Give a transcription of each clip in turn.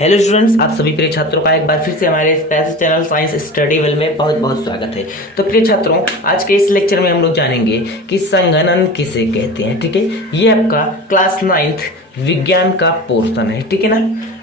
Hello students, आप सभी प्रिय छात्रों का एक बार फिर से हमारे special channel science study well में बहुत बहुत स्वागत है। तो प्रिय छात्रों, आज के इस लेक्चर में हम लोग जानेंगे कि संघनन किसे कहते हैं। ठीक है, ये आपका क्लास 9th विज्ञान का पोर्शन है। ठीक है ना,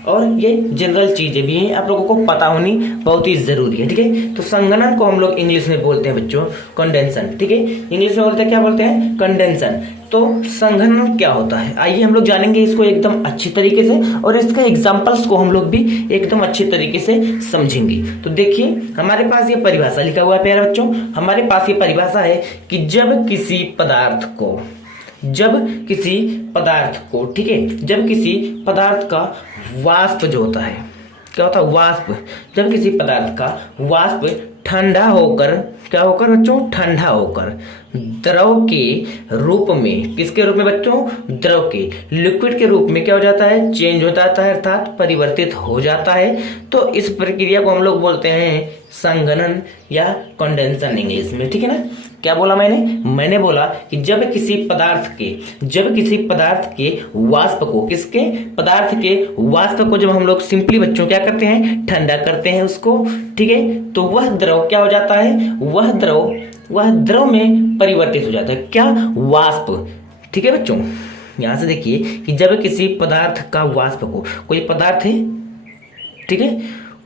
और ये जनरल चीजें भी हैं, आप लोगों को पता होनी बहुत ही जरूरी है। ठीक है, तो संघनन को हम लोग इंग्लिश में बोलते हैं बच्चों कंडेंसन। ठीक है, इंग्लिश में बोलते हैं, क्या बोलते हैं? कंडेंसन। तो संघनन क्या होता है, आइए हम लोग जानेंगे इसको एकदम अच्छी तरीके से, और इसके एग्जाम्पल्स को हम लोग भी एकदम अच्छी तरीके से समझेंगे। तो देखिए, हमारे पास ये परिभाषा लिखा हुआ है प्यारे बच्चों। हमारे पास ये परिभाषा है कि जब किसी पदार्थ को ठीक है, जब किसी पदार्थ का वाष्प जो होता है, क्या होता है? वाष्प। जब किसी पदार्थ का वाष्प ठंडा होकर, क्या होकर बच्चों? ठंडा होकर द्रव के रूप में, किसके रूप में बच्चों? द्रव के, लिक्विड के रूप में क्या हो जाता है? चेंज हो जाता है, अर्थात परिवर्तित हो जाता है। तो इस प्रक्रिया को हम लोग बोलते हैं संघनन या कंडेंसन इंग्लिश में। ठीक है ना, क्या बोला मैंने बोला कि जब किसी पदार्थ के वाष्प को, किसके? पदार्थ के वाष्प को जब हम लोग सिंपली बच्चों क्या करते हैं? ठंडा करते हैं उसको। ठीक है, तो वह द्रव क्या हो जाता है? वह द्रव में परिवर्तित हो जाता है। क्या? वाष्प। ठीक है बच्चों, यहां से देखिए कि जब किसी पदार्थ का वाष्प को, कोई पदार्थ है, ठीक है,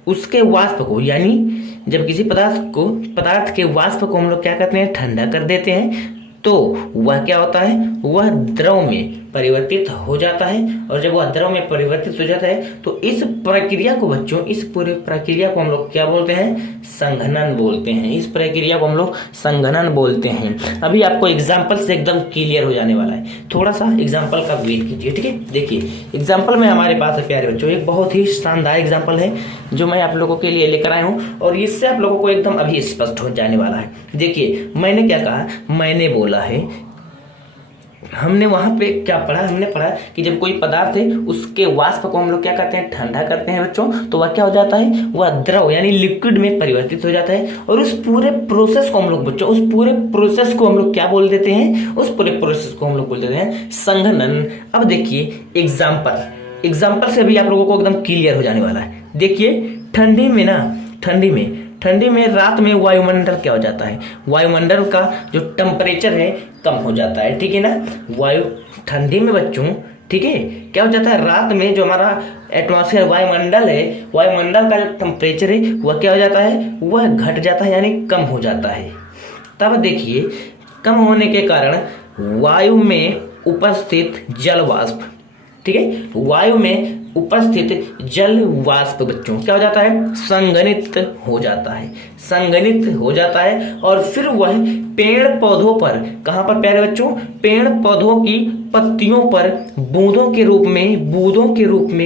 उसके वाष्प को, यानी जब किसी पदार्थ के वाष्प को हम लोग क्या करते हैं? ठंडा कर देते हैं, तो वह क्या होता है? वह द्रव में परिवर्तित हो जाता है। और जब वह द्रव में परिवर्तित हो जाता है तो इस प्रक्रिया को बच्चों, इस पूरी प्रक्रिया को हम लोग क्या बोलते हैं? संघनन बोलते हैं। इस प्रक्रिया को हम लोग संघनन बोलते हैं। अभी आपको एग्जाम्पल से एकदम क्लियर हो जाने वाला है, थोड़ा सा एग्जाम्पल का वेट कीजिए। ठीक है, देखिए एग्जाम्पल में हमारे पास है प्यारे बच्चों, एक बहुत ही शानदार एग्जाम्पल है जो मैं आप लोगों के लिए लेकर आया हूँ, और इससे आप लोगों को एकदम अभी स्पष्ट हो जाने वाला है। देखिए, मैंने क्या कहा? मैंने बोला है, हमने वहां पे क्या पढ़ा? हमने पढ़ा कि जब कोई पदार्थ है उसके वाष्प को हम लोग क्या करते हैं? ठंडा करते हैं बच्चों, तो वह क्या हो जाता है? वह द्रव यानी लिक्विड में परिवर्तित हो जाता है। और उस पूरे प्रोसेस को हम लोग बच्चों, उस पूरे प्रोसेस को हम लोग क्या बोल देते हैं? उस पूरे प्रोसेस को हम लोग बोल देते हैं संघनन। अब देखिए एग्जाम्पल से भी आप लोगों को एकदम क्लियर हो जाने वाला है। देखिए, ठंडी में रात में वायुमंडल क्या हो जाता है? वायुमंडल का जो टेम्परेचर है कम हो जाता है। ठीक है ना, ठंडी में बच्चों, ठीक है, क्या हो जाता है? रात में जो हमारा एटमॉस्फेयर, वायुमंडल का जो टेम्परेचर है वह क्या हो जाता है? वह घट जाता है, यानी कम हो जाता है। तब देखिए, कम होने के कारण वायु में उपस्थित जल वाष्प, ठीक है, वायु में उपस्थित जल वाष्प बच्चों क्या हो जाता है? संघनित हो जाता है। और फिर वह पेड़ पौधों पर, कहां पर प्यारे बच्चों? पेड़ पौधों की पत्तियों पर बूंदों के रूप में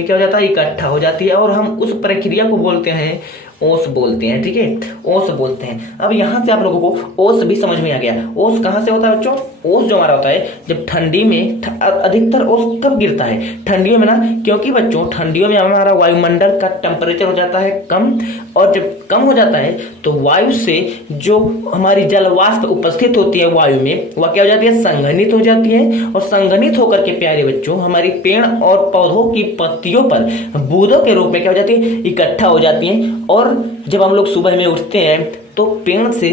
क्या हो जाता है? इकट्ठा हो जाती है, और हम उस प्रक्रिया को बोलते हैं ओस बोलते हैं। ठीक है, ओस बोलते हैं। अब यहां से आप लोगों को ओस भी समझ में आ गया। ओस कहां से होता है बच्चों? ओस जो हमारा होता है जब ठंडी में, अधिकतर ओस कब गिरता है? ठंडियों में ना, क्योंकि बच्चों ठंडियों में हमारा वायुमंडल का टेम्परेचर हो जाता है कम, और जब कम हो जाता है तो वायु से जो हमारी जल वाष्प उपस्थित होती है वायु में, वह क्या हो जाती है? संघनित हो जाती है। और संघनित होकर के प्यारे बच्चों हमारी पेड़ और पौधों की पत्तियों पर बूंदों के रूप में क्या हो जाती है? इकट्ठा हो जाती है। और जब हम लोग सुबह में उठते हैं तो पेड़ से,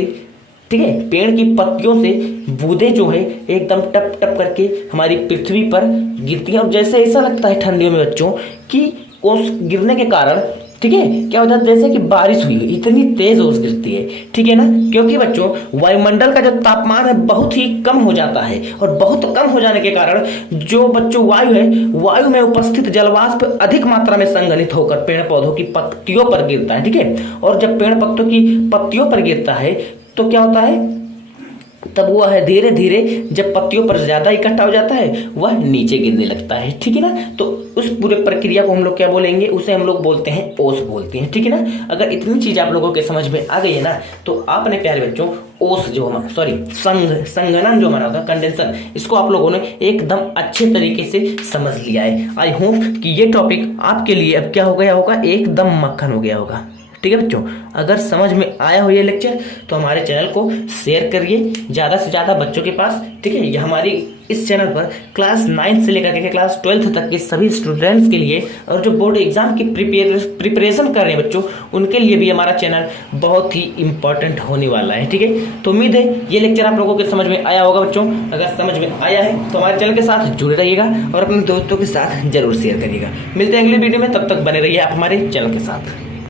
ठीक है, पेड़ की पत्तियों से बूंदें जो है एकदम टप टप करके हमारी पृथ्वी पर गिरती हैं। और जैसे ऐसा लगता है ठंडियों में बच्चों कि ओस गिरने के कारण, ठीक है, क्या होता है? जैसे कि बारिश हुई, इतनी तेज ओस गिरती है। ठीक है ना, क्योंकि बच्चों वायुमंडल का जो तापमान है बहुत ही कम हो जाता है, और बहुत कम हो जाने के कारण जो बच्चों वायु है, वायु में उपस्थित जलवाष्प अधिक मात्रा में संघनित होकर पेड़ पौधों की पत्तियों पर गिरता है। ठीक है, और जब पेड़ पत्तों की पत्तियों पर गिरता है तो क्या होता है? तब वह है धीरे धीरे, जब पत्तियों पर ज्यादा इकट्ठा हो जाता है, वह नीचे गिरने लगता है। ठीक है ना, तो उस पूरे प्रक्रिया को हम लोग क्या बोलेंगे? उसे हम लोग बोलते हैं ओस बोलते हैं। ठीक है ना, अगर इतनी चीज आप लोगों के समझ में आ गई है ना, तो आपने प्यारे बच्चों ओस जो संघनन जो हमारा होता है, कंडेंसर, इसको आप लोगों ने एकदम अच्छे तरीके से समझ लिया है। आई होप कि ये टॉपिक आपके लिए अब क्या हो गया होगा? एकदम मक्खन हो गया होगा। ठीक है बच्चों, अगर समझ में आया हो ये लेक्चर तो हमारे चैनल को शेयर करिए ज़्यादा से ज़्यादा बच्चों के पास, ठीक है। ये हमारी इस चैनल पर क्लास 9 से लेकर के क्लास 12 तक के सभी स्टूडेंट्स के लिए और जो बोर्ड एग्जाम की प्रिपरेशन कर रहे हैं बच्चों, उनके लिए भी हमारा चैनल बहुत ही इंपॉर्टेंट होने वाला है, ठीक है। तो उम्मीद है ये लेक्चर आप लोगों के समझ में आया होगा बच्चों। अगर समझ में आया है तो हमारे चैनल के साथ जुड़े रहिएगा और अपने दोस्तों के साथ जरूर शेयर करिएगा। मिलते हैं अगली वीडियो में, तब तक बने रहिए आप हमारे चैनल के साथ।